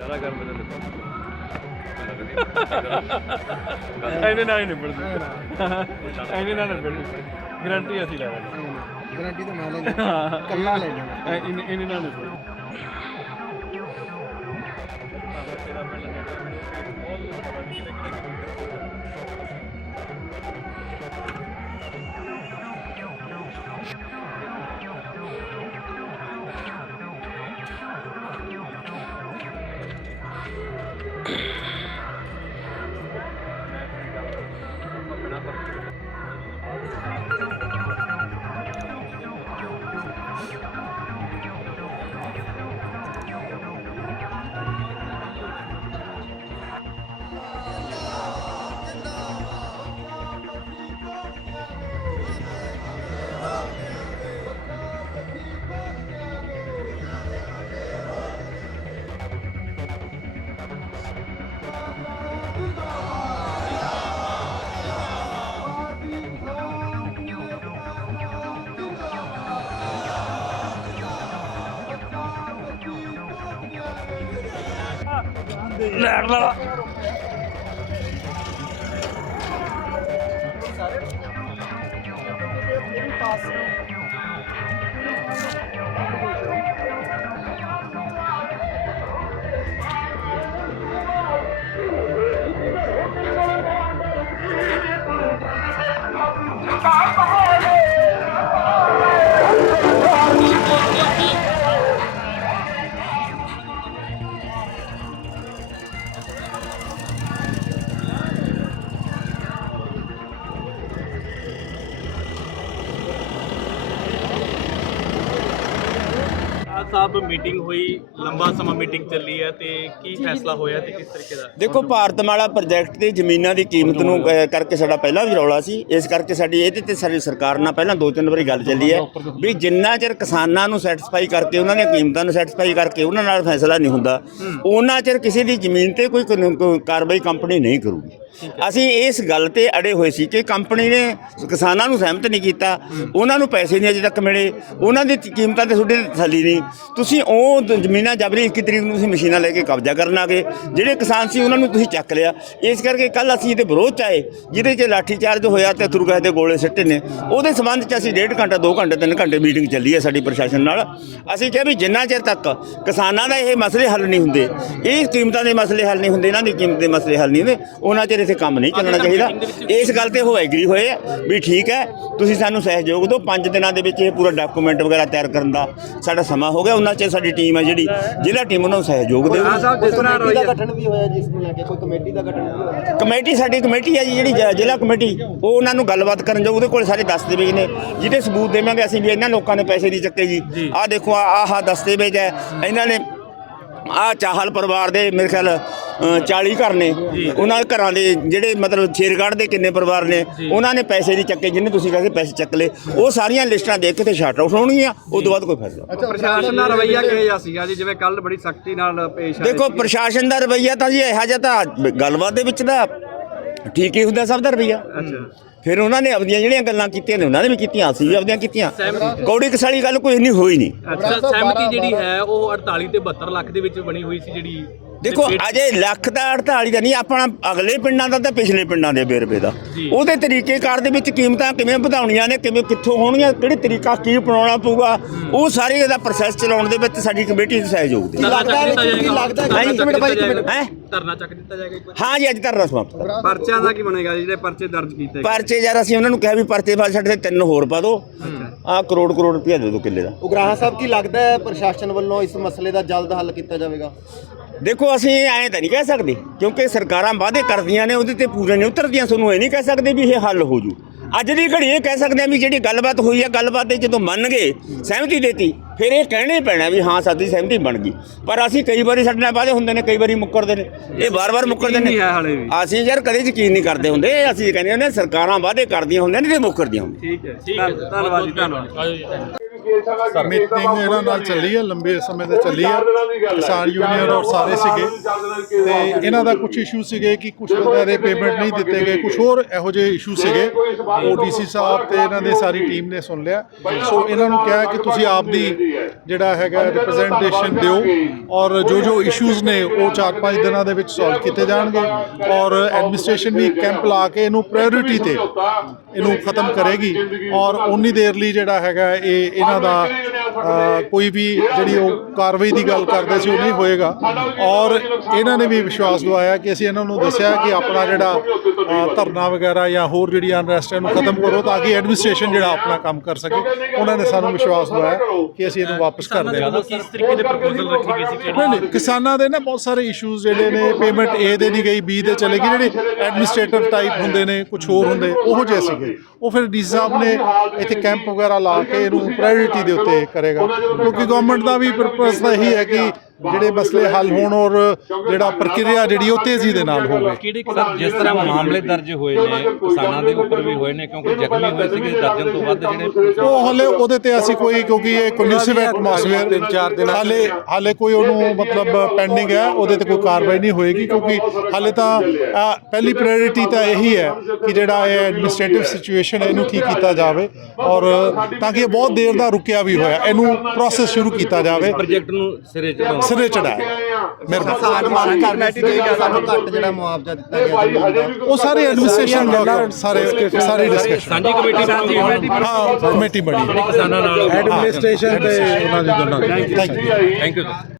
ਜ਼ਿਆਦਾ ਕਰ ਬਦਲ ਐਨੇ ਨਾਲ ਹੀ ਨਿਬੜਦੀ। ਐਨੇ ਨਾਲ ਨਿਬੜਦੀ। ਗਰੰਟੀ ਅਸੀਂ ਲੈ ਲੈਣੀ ਗਾਰੰਟੀ ਤਾਂ ਮੈਂ ਲੈਣਾ ਕੱਲਾ ਲੈ ਲੈਣਾ ਇਹਨੇ ਇਹਨੇ ਨਾਲ ਨਿਬੜਦੀ। ਲੈਣ ਦਾ ਸਾਰੇ ਪਾਸ ਸਾਹਿਬ ਮੀਟਿੰਗ ਹੋਈ ਲੰਬਾ ਸਮਾਂ ਮੀਟਿੰਗ ਚੱਲੀ ਹੈ ਤੇ ਕੀ ਫੈਸਲਾ ਹੋਇਆ ਤੇ ਕਿਸ ਤਰੀਕੇ ਦਾ? ਦੇਖੋ ਭਾਰਤਮਾਲਾ ਪ੍ਰੋਜੈਕਟ ਤੇ ਜ਼ਮੀਨਾਂ ਦੀ ਕੀਮਤ ਨੂੰ ਕਰਕੇ ਸਾਡਾ ਪਹਿਲਾਂ ਵੀ ਰੌਲਾ ਸੀ। ਇਸ ਕਰਕੇ ਸਾਡੀ ਇਹਦੇ ਤੇ ਸਾਡੀ ਸਰਕਾਰ ਨਾਲ ਪਹਿਲਾਂ ਦੋ ਤਿੰਨ ਵਾਰੀ ਗੱਲ ਚੱਲੀ ਹੈ ਵੀ ਜਿੰਨਾ ਚਿਰ ਕਿਸਾਨਾਂ ਨੂੰ ਸੈਟੀਸਫਾਈ ਕਰਕੇ ਉਹਨਾਂ ਦੀਆਂ ਕੀਮਤਾਂ ਨੂੰ ਸੈਟੀਸਫਾਈ ਕਰਕੇ ਉਹਨਾਂ ਨਾਲ ਫੈਸਲਾ ਨਹੀਂ ਹੁੰਦਾ ਉਹਨਾਂ ਚਿਰ ਕਿਸੇ ਦੀ ਜ਼ਮੀਨ ਤੇ ਕੋਈ ਕਾਨੂੰਨ- ਕੋਈ ਕਾਰਵਾਈ ਕੰਪਨੀ ਨਹੀਂ ਕਰੂਗੀ। ਅਸੀਂ ਇਸ ਗੱਲ ਤੇ ਅੜੇ ਹੋਏ ਸੀ ਕਿ ਕੰਪਨੀ ਨੇ ਕਿਸਾਨਾਂ ਨੂੰ ਸਹਿਮਤ ਨਹੀਂ ਕੀਤਾ। ਉਹਨਾਂ ਨੂੰ ਪੈਸੇ ਨਹੀਂ ਅਜੇ ਤੱਕ ਮਿਲੇ। ਉਹਨਾਂ ਦੀ ਕੀਮਤਾਂ ਤੇ ਤੁਹਾਡੇ ਥੱਲੀ ਨਹੀਂ। ਤੁਸੀਂ ਉਹ ਦ- ਜ਼ਮੀਨਾਂ ਜਬਰੀ 21 ਤਰੀਕ ਨੂੰ ਤੁਸੀਂ ਮਸ਼ੀਨਾਂ ਲੈ ਕੇ ਕਬਜ਼ਾ ਕਰਨ ਆ ਗਏ। ਜਿਹੜੇ ਕਿਸਾਨ ਸੀ ਉਹਨਾਂ ਨੂੰ ਤੁਸੀਂ ਚੱਕ ਲਿਆ। ਇਸ ਕਰਕੇ ਕੱਲ ਅਸੀਂ ਇਹਦੇ ਵਿਰੋਧ ਚ ਆਏ, ਜਿਹਦੇ 'ਚ ਲਾਠੀਚਾਰਜ ਹੋਇਆ ਤੇ ਤੁਰਗਾਹ ਦੇ ਗੋਲੇ ਸਿੱਟੇ ਨੇ। ਉਹਦੇ ਸੰਬੰਧ 'ਚ ਅਸੀਂ ਡੇਢ ਘੰਟਾ 2 ਘੰਟੇ 3 ਘੰਟੇ ਮੀਟਿੰਗ ਚੱਲੀ ਹੈ ਸਾਡੀ ਪ੍ਰਸ਼ਾਸਨ ਨਾਲ। ਅਸੀਂ ਕਿਹਾ ਵੀ ਜਿੰਨਾ ਚਿਰ ਤੱਕ ਕਿਸਾਨਾਂ ਦਾ ਇਹ ਮਸਲੇ ਹੱਲ ਨਹੀਂ ਹੁੰਦੇ, ਇਹ ਕੀਮਤਾਂ ਦੇ ਮਸਲੇ ਹੱਲ ਨਹੀਂ ਹੁੰਦੇ, ਇਹਨਾਂ ਦੀ ਕੀਮਤ ਦੇ ਮਸਲੇ ਹੱਲ ਨਹੀਂ ਹੁੰਦੇ, ਉਹਨਾਂ ਚਿਰ ਇੱਥੇ ਕੰਮ ਨਹੀਂ ਚੱਲਣਾ ਚਾਹੀਦਾ। ਇਸ ਗੱਲ ਤੇ ਉਹ ਐਗਰੀ ਹੋਏ ਆ ਵੀ ਠੀਕ ਹੈ ਤੁਸੀਂ ਸਾਨੂੰ ਸਹਿਯੋਗ ਦਿਓ। 5 ਦਿਨਾਂ ਦੇ ਵਿੱਚ ਇਹ ਪੂਰਾ ਡਾਕੂਮੈਂਟ ਵਗੈਰਾ ਤਿਆਰ ਕਰਨ ਦਾ ਸਾਡਾ ਸਮਾਂ ਹੋ ਗਿਆ। ਉਹਨਾਂ ਚਿਰ ਸਾਡੀ ਟੀਮ ਹੈ ਜਿਹੜੀ ਜ਼ਿਲ੍ਹਾ ਟੀਮ ਉਹਨਾਂ ਨੂੰ ਸਹਿਯੋਗ ਜਿਸ ਤਰ੍ਹਾਂ ਦਾ ਗਠਨ ਵੀ ਹੋਇਆ ਜਿਸ ਨੂੰ ਲੈ ਕੇ ਕੋਈ ਕਮੇਟੀ ਦਾ ਗਠਨ ਵੀ ਹੋਇਆ? ਕਮੇਟੀ ਸਾਡੀ ਕਮੇਟੀ ਹੈ ਜੀ ਜਿਹੜੀ ਜ- ਜ਼ਿਲ੍ਹਾ ਕਮੇਟੀ ਉਹ ਉਹਨਾਂ ਨੂੰ ਗੱਲਬਾਤ ਕਰਨ ਜਾਊ। ਉਹਦੇ ਕੋਲ ਸਾਰੇ ਦਸਤਾਵੇਜ਼ ਨੇ ਜਿਹਦੇ ਸਬੂਤ ਦੇਵਾਂਗੇ ਅਸੀਂ ਵੀ ਇਹਨਾਂ ਲੋਕਾਂ ਨੇ ਪੈਸੇ ਨਹੀਂ ਚੱਕੇ ਜੀ। ਆਹ ਦੇਖੋ ਆਹ ਆਹ ਦਸਤਾਵੇਜ਼ ਹੈ ਇਹਨਾਂ ਨੇ ਆਹ ਚਾਹਲ ਪਰਿਵਾਰ ਦੇ ਮੇਰੇ ਖਿਆਲ 40 ਘਰ ਨੇ। ਉਹਨਾਂ ਦੇ ਘਰਾਂ ਦੇ ਜਿਹੜੇ ਮਤਲਬ ਸ਼ੇਰਗੜ੍ਹ ਦੇ ਕਿੰਨੇ ਪਰਿਵਾਰ ਨੇ ਉਹਨਾਂ ਨੇ ਪੈਸੇ ਨਹੀਂ ਚੱਕੇ ਜਿੰਨੇ ਤੁਸੀਂ ਕਹਿੰਦੇ ਪੈਸੇ ਚੱਕ ਲਏ। ਉਹ ਸਾਰੀਆਂ ਲਿਸਟਾਂ ਦੇਖ ਕੇ ਤੇ ਸ਼ਾਰਟ ਆਊਟ ਹੋਣਗੀਆਂ ਉਸ ਤੋਂ ਬਾਅਦ ਕੋਈ ਫੈਸਲਾ ਪ੍ਰਸ਼ਾਸਨ ਦਾ ਰਵਈਆ ਕਿਹੋ ਜਿਹਾ ਸੀਗਾ ਜੀ? ਜਿਵੇਂ ਕੱਲ ਬੜੀ ਸਖਤੀ ਨਾਲ ਪੇਸ਼ ਦੇਖੋ ਪ੍ਰਸ਼ਾਸਨ ਦਾ ਰਵਈਆ ਤਾਂ ਜੀ ਇਹੋ ਜਿਹਾ ਤਾਂ ਗੱਲਬਾਤ ਦੇ ਵਿੱਚ ਤਾਂ ਠੀਕ ਹੀ ਹੁੰਦਾ ਸਭ ਦਾ ਰਵਈਆ। ਫਿਰ ਉਹਨਾਂ ਨੇ ਆਪਣੀਆਂ ਜਿਹੜੀਆਂ ਗੱਲਾਂ ਕੀਤੀਆਂ ਨੇ ਉਹਨਾਂ ਨੇ ਵੀ ਕੀਤੀਆਂ ਅਸੀਂ ਵੀ ਆਪਣੀਆਂ ਕੀਤੀਆਂ। ਕੌੜੀ ਕਸਾਲੀ ਗੱਲ ਕੋਈ ਨਹੀਂ ਹੋਈ ਨਹੀਂ। ਅੱਛਾ ਸਹਿਮਤੀ ਜਿਹੜੀ ਹੈ ਉਹ 48 ਤੇ 72 ਲੱਖ ਦੇ ਵਿੱਚ ਬਣੀ ਹੋਈ ਸੀ ਜਿਹੜੀ ਦੇਖੋ ਅਜੇ ਲੱਖ ਦਾ 48 ਦਾ ਨਹੀਂ ਆਪਣਾ ਅਗਲੇ ਪਿੰਡਾਂ ਦਾ ਤੇ ਪਿਛਲੇ ਪਿੰਡਾਂ ਦੇ ਬੇਰਵੇ ਦਾ। ਉਹਦੇ ਤਰੀਕੇਕਾਰ ਦੇ ਵਿੱਚ ਕੀਮਤਾਂ ਕਿਵੇਂ ਵਧਾਉਣੀਆਂ ਨੇ ਕਿਵੇਂ ਕਿੱਥੋਂ ਹੋਣਗੀਆਂ ਕਿਹੜੇ ਤਰੀਕਾ ਕੀ ਅਪਣਾਉਣਾ ਪਊਗਾ ਉਹ ਸਾਰੇ ਇਹਦਾ ਪ੍ਰੋਸੈਸ ਚਲਾਉਣ ਦੇ ਵਿੱਚ ਸਾਡੀ ਕਮੇਟੀ ਦਾ ਸਹਿਯੋਗ ਦੇ। ਲੱਗਦਾ ਦਿੱਤਾ ਇੱਕ ਮਿੰਟ, ਜਾਏਗਾ। ਹੈਂ? ਧਰਨਾ ਚੱਕ ਦਿੱਤਾ ਜਾਏਗਾ ਇੱਕ ਵਾਰ। ਹਾਂ ਜੀ ਅੱਜ ਧਰਨਾ ਸਮਾਪਤ ਪਰਚਿਆਂ ਦਾ ਕੀ ਬਣੇਗਾ ਜਿਹੜੇ ਪਰਚੇ ਦਰਜ ਕੀਤੇ ਪਰਚੇ ਯਾਰ ਅਸੀਂ ਉਹਨਾਂ ਨੂੰ ਕਿਹਾ ਵੀ ਪਰਚੇ ਬਾਅਦ ਸਾਡੇ ਤੇ ਤਿੰਨ ਹੋਰ ਪਾ ਦਿਓ। ਆਹ ਕਰੋੜ ਕਰੋੜ ਰੁਪਇਆ ਦੇ ਦਿਓ ਕਿੱਲੇ ਦਾ। ਉਗਰਾਹਾ ਸਾਹਿਬ ਕੀ ਲੱਗਦਾ ਹੈ ਪ੍ਰਸ਼ਾਸਨ ਵੱਲੋਂ ਇਸ ਮਸਲੇ ਦਾ ਜਲਦ ਹੱਲ ਕੀਤਾ ਜਾਵੇਗਾ? ਦੇਖੋ ਅਸੀਂ ਐਂ ਤਾਂ ਨਹੀਂ ਕਹਿ ਸਕਦੇ ਕਿਉਂਕਿ ਸਰਕਾਰਾਂ ਵਾਅਦੇ ਕਰਦੀਆਂ ਨੇ ਉਹਦੇ ਤੇ ਪੂਰੇ ਨਹੀਂ ਉਤਰਦੀਆਂ ਤੁਹਾਨੂੰ ਇਹ ਨਹੀਂ ਕਹਿ ਸਕਦੇ ਵੀ ਇਹ ਹੱਲ ਹੋ ਜੂ। ਅੱਜ ਦੀ ਘੜੀ ਇਹ ਕਹਿ ਸਕਦੇ ਆ ਵੀ ਜਿਹੜੀ ਗੱਲਬਾਤ ਹੋਈ ਹੈ ਗੱਲਬਾਤ ਦੇ ਜਦੋਂ ਮੰਨ ਗਏ ਸਹਿਮਤੀ ਦਿੱਤੀ ਫਿਰ ਇਹ ਕਹਿਣਾ ਹੀ ਪੈਣਾ ਵੀ ਹਾਂ ਸਾਡੀ ਸਹਿਮਤੀ ਬਣ ਗਈ। ਪਰ ਅਸੀਂ ਕਈ ਵਾਰੀ ਸਾਡੇ ਨਾਲ ਵਾਅਦੇ ਹੁੰਦੇ ਨੇ ਕਈ ਵਾਰੀ ਮੁੱਕਰਦੇ ਨੇ ਇਹ ਵਾਰ-ਵਾਰ ਮੁੱਕਰਦੇ ਨੇ। ਅਸੀਂ ਯਾਰ ਕਦੇ ਯਕੀਨ ਨਹੀਂ ਕਰਦੇ ਹੁੰਦੇ ਅਸੀਂ ਕਹਿੰਦੇ ਹੁੰਦੇ ਸਰਕਾਰਾਂ ਵਾਅਦੇ ਕਰਦੀਆਂ ਹੁੰਦੀਆਂ ਨੇ ਤੇ ਮੁੱਕਰਦੀਆਂ ਹੁੰਦੀਆਂ ਠੀਕ ਹੈ ਠੀਕ ਹੈ। ਧੰਨ- ਧੰਨਵਾਦ। ਜੀ ਧੰਨਵਾਦ। ਮੀਟਿੰਗ ਇਹਨਾਂ ਨਾਲ ਚੱਲੀ ਹੈ ਲੰਬੇ ਸਮੇਂ ਤੋਂ ਚੱਲੀ ਹੈ। ਕਿਸਾਨ ਯੂਨੀਅਨ ਔਰ ਸਾਰੇ ਸੀਗੇ। ਤੇ ਇਹਨਾਂ ਦਾ ਕੁਝ ਇਸ਼ੂ ਸੀਗੇ ਕਿ ਕੁਝ ਬੰਦਿਆਂ ਦੇ ਪੇਮੈਂਟ ਨਹੀਂ ਦਿੱਤੇ ਗਏ। ਕੁਝ ਹੋਰ ਇਹੋ ਜਿਹੇ ਇਸ਼ੂ ਸੀਗੇ। ਉਹ ਡੀਸੀ ਸਾਹਿਬ ਤੇ ਇਹਨਾਂ ਦੀ ਸਾਰੀ ਟੀਮ ਨੇ ਸੁਣ ਲਿਆ। ਸੋ ਇਹਨਾਂ ਨੂੰ ਕਿਹਾ ਕਿ ਤੁਸੀਂ ਆਪ ਦੀ ਜਿਹੜਾ ਹੈਗਾ ਰਿਪਰੈਜ਼ੈਂਟੇਸ਼ਨ ਦਿਓ ਔਰ ਜੋ ਜੋ ਇਸ਼ੂਜ਼ ਨੇ ਉਹ 4-5 ਦਿਨਾਂ ਦੇ ਵਿੱਚ ਸੋਲਵ ਕੀਤੇ ਜਾਣਗੇ ਔਰ ਐਡਮਿਨਿਸਟ੍ਰੇਸ਼ਨ ਵੀ ਕੈਂਪ ਲਾ ਕੇ ਇਹਨੂੰ ਪ੍ਰਾਇੋਰਟੀ ਤੇ ਇਹਨੂੰ ਖਤਮ ਕਰੇਗੀ ਔਰ ਉਨੀ ਦੇਰ ਲਈ ਜਿਹੜਾ ਹੈਗਾ ਇਹ ਇਹਨਾਂ ਦਾ ਕੋਈ ਵੀ ਜਿਹੜੀ ਉਹ ਕਾਰਵਾਈ ਦੀ ਗੱਲ ਕਰਦੇ ਸੀ ਉਹ ਨਹੀਂ ਹੋਏਗਾ। ਔਰ ਇਹਨਾਂ ਨੇ ਵੀ ਵਿਸ਼ਵਾਸ ਦਿਵਾਇਆ ਕਿ ਅਸੀਂ ਇਹਨਾਂ ਨੂੰ ਦੱਸਿਆ ਕਿ ਆਪਣਾ ਜਿਹੜਾ ਧਰਨਾ ਵਗੈਰਾ ਜਾਂ ਹੋਰ ਜਿਹੜੀ ਅਨਰੈਸਟ ਨੂੰ ਖਤਮ ਕਰੋ ਤਾਂ ਕਿ ਐਡਮਿਨਿਸਟ੍ਰੇਸ਼ਨ ਜਿਹੜਾ ਆਪਣਾ ਕੰਮ ਕਰ ਸਕੇ। ਉਹਨਾਂ ਨੇ ਸਾਨੂੰ ਵਿਸ਼ਵਾਸ ਦਿਵਾਇਆ ਕਿ ਅਸੀਂ ਇਹਨੂੰ ਵਾਪਸ ਕਰ ਦੇਵਾਂਗੇ। ਕਿਸ ਤਰੀਕੇ ਦੇ ਪ੍ਰਪੋਜ਼ਲ ਰੱਖੀ ਗਈ ਸੀ? ਕਿਹੜੀ ਨਹੀਂ ਕਿਸਾਨਾਂ ਦੇ ਨਾ ਬਹੁਤ ਸਾਰੇ ਇਸ਼ੂਜ਼ ਜਿਹੜੇ ਨੇ ਪੇਮੈਂਟ ਏ ਦੇ ਨਹੀਂ ਗਈ ਬੀ ਦੇ ਚਲੇ ਗਈ ਜਿਹੜੇ ਐਡਮਿਨਿਸਟ੍ਰੇਟਿਵ ਟਾਈਪ ਹੁੰਦੇ ਨੇ ਕੁਝ ਹੋਰ ਹੁੰਦੇ ਉਹ ਜਿਹੇ ਸੀਗੇ। ਉਹ ਫਿਰ ਡੀ ਸਾਹਿਬ ਨੇ ਇੱਥੇ ਕੈਂਪ ਵਗੈਰਾ ਲਾ ਕੇ ਇਹਨੂੰ ਪ੍ਰਾਇੋਰਟੀ ਦੇ ਉੱਤੇ ਕਰੇਗਾ। ਕਿਉਂਕਿ ਗਵਰਨਮੈਂਟ ਦਾ ਵੀ ਪਰਪਸ ਤਾਂ ਇਹੀ ਹੈ ਕਿ ਜਿਹੜੇ ਮਸਲੇ ਹੱਲ ਹੋਣ ਔਰ ਜਿਹੜਾ ਪ੍ਰਕਿਰਿਆ ਜਿਹੜੀ ਉਹ ਤੇਜ਼ੀ ਦੇ ਨਾਲ ਹੋਵੇ। ਕਿਹੜੀ ਸਰ ਜਿਸ ਤਰ੍ਹਾਂ ਮਾਮਲੇ ਦਰਜ ਹੋਏ ਨੇ ਕਿਸਾਨਾਂ ਦੇ ਉੱਪਰ ਵੀ ਹੋਏ ਨੇ ਕਿਉਂਕਿ ਜ਼ਖਮੀ ਹੋਏ ਸੀਗੇ ਦਰਜਨ ਤੋਂ ਵੱਧ ਜਿਹੜੇ ਉਹ ਹਲੇ ਉਹਦੇ ਤੇ ਅਸੀਂ ਕੋਈ ਕਿਉਂਕਿ ਇਹ ਕੰਡਿਊਸਿਵ ਐਟਮੋਸਫੇਅਰ ਤਿੰਨ ਚਾਰ ਦਿਨਾਂ ਹਾਲੇ ਹਾਲੇ ਕੋਈ ਉਹਨੂੰ ਮਤਲਬ ਪੈਂਡਿੰਗ ਹੈ ਉਹਦੇ ਤੇ ਕੋਈ ਕਾਰਵਾਈ ਨਹੀਂ ਹੋਏਗੀ ਕਿਉਂਕਿ ਹਾਲੇ ਤਾਂ ਪਹਿਲੀ ਪ੍ਰਾਇੋਰਟੀ ਤਾਂ ਇਹੀ ਹੈ ਕਿ ਜਿਹੜਾ ਇਹ ਐਡਮਿਨਿਸਟ੍ਰੇਟਿਵ ਸਿਚੁਏਸ਼ਨ ਹੈ ਇਹਨੂੰ ਠੀਕ ਕੀਤਾ ਜਾਵੇ ਔਰ ਤਾਂ ਕਿ ਇਹ ਬਹੁਤ ਦੇਰ ਦਾ ਰੁਕਿਆ ਵੀ ਹੋਇਆ ਇਹਨੂੰ ਪ੍ਰੋਸੈਸ ਸ਼ੁਰੂ ਕੀਤਾ ਜਾਵੇ ਪ੍ਰੋਜੈਕਟ ਨੂੰ ਸਿਰੇ ਚੜਾਉਣ ਸਿਰੇ ਚੜਾਇਆ ਮਿਹਰਬਾਨੀ ਕਿਸਾਨ ਮੰਗ ਕਰਦੇ ਸੀ ਕਿ ਸਾਨੂੰ ਘੱਟ ਜਿਹੜਾ ਮੁਆਵਜ਼ਾ ਦਿੱਤਾ ਗਿਆ ਦਾ ਉਹ ਸਾਰੇ ਐਡਮਿਨਿਸਟ੍ਰੇਸ਼ਨ ਦਾ ਸਾਰੇ ਸਾਰੇ ਡਿਸਕਸ਼ਨ ਸਾਂਝੀ ਕਮੇਟੀ ਕਮੇਟੀ। ਹਾਂ ਕਮੇਟੀ ਬਣੀ। ਕਿਸਾਨਾਂ ਨਾਲ ਐਡਮਿਨਿਸਟ੍ਰੇਸ਼ਨ ਤੇ ਉਹਨਾਂ ਦੀ ਦੋਨਾਂ ਦੀ। Thank you sir